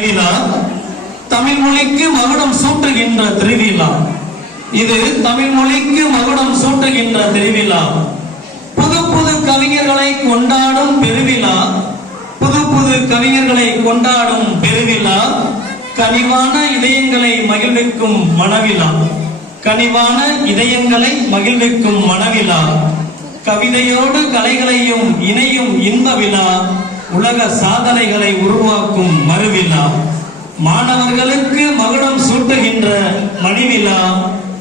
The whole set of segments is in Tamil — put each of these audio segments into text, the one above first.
மணிவிழா தமிழ் மொழிக்கு மகுடம் சூட்டுகின்ற திருவிழா. இது தமிழ் மொழிக்கு மகுடம் சூட்டுகின்ற திருவிழா. புது புது கவிஞர்களை கொண்டாடும் பெருவிழா. புது புது கவிஞர்களை கொண்டாடும் பெருவிழா. கனிவான இதயங்களை மகிழ்விக்கும் மனவிழா. கனிவான இதயங்களை மகிழ்விக்கும் மனவிழா. கவிதையோடு கலைகளையும் இணையும் இன்ப விழா. உலக சாதனைகளை உருவாக்கும் மறுவிழா. மாணவர்களுக்கு மகுடம் சூட்டுகின்ற மணிவிழா.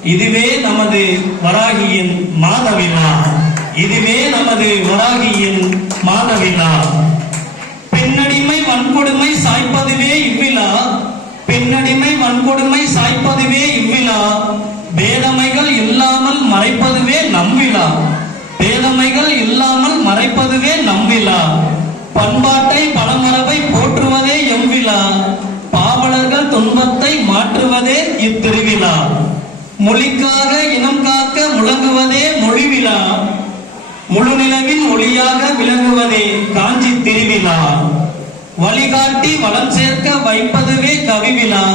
இதுவே நமது வராகியின் மாதவிழா. இதுவே நமது வராகியின் மாதவிழா. பெண்ணடிமை வன்கொடுமை சாய்ப்பதுவே இவ்விழா. பெண்ணடிமை வன்கொடுமை சாய்ப்பதுவே இவ்விழா. பேதமைகள் இல்லாமல் மறைப்பதுவே நம்விழா. பேதமைகள் இல்லாமல் மறைப்பதுவே நம்விழா. பண்பாட்டை பழமரபை போற்றுவதே எம்விழா. பாவலர்கள் துன்பத்தை மாற்றுவதே இத்திருவிழா. மொழிக்காக இனம் காக்க முழங்குவதே மொழிவிழா. முழு நிலவின் ஒளியாக விளங்குவதே காஞ்சி திருவிழா. வழிகாட்டி வளம் சேர்க்க வைப்பதுவே கவிவிழா.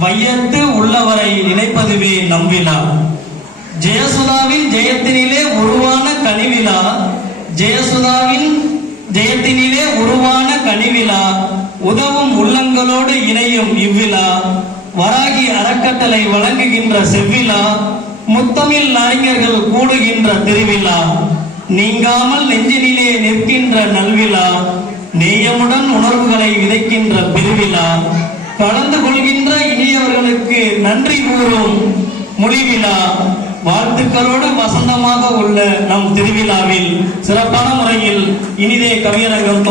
வையத்து உள்ளவரை நினைப்பதுவே நம்விழா. ஜெயசுதாவின் ஜெயத்தினிலே உருவான கனிவிழா. ஜெயசுதாவின் ஜெயத்தினிலே உருவான கனிவிழா. உதவும் உள்ளங்களோடு இணையும் இவ்விழா. வராகி அறக்கட்டளை வழங்குகின்ற செவ்விழா. முத்தமிழ் அறிஞர்கள் கூடுகின்ற திருவிழா. நீங்காமல் நெஞ்சினிலே நிற்கின்ற நல்விழா. நேயமுடன் உணர்வுகளை விதைக்கின்ற பெருவிழா. கலந்து கொள்கின்ற இனியவர்களுக்கு நன்றி கூறும் மொழிவிழா. வாழ்த்துக்களோடு வசந்தமாக உள்ள நம் திருவிழாவில் சிறப்பான முறையில் இனிதே கவியரங்கம்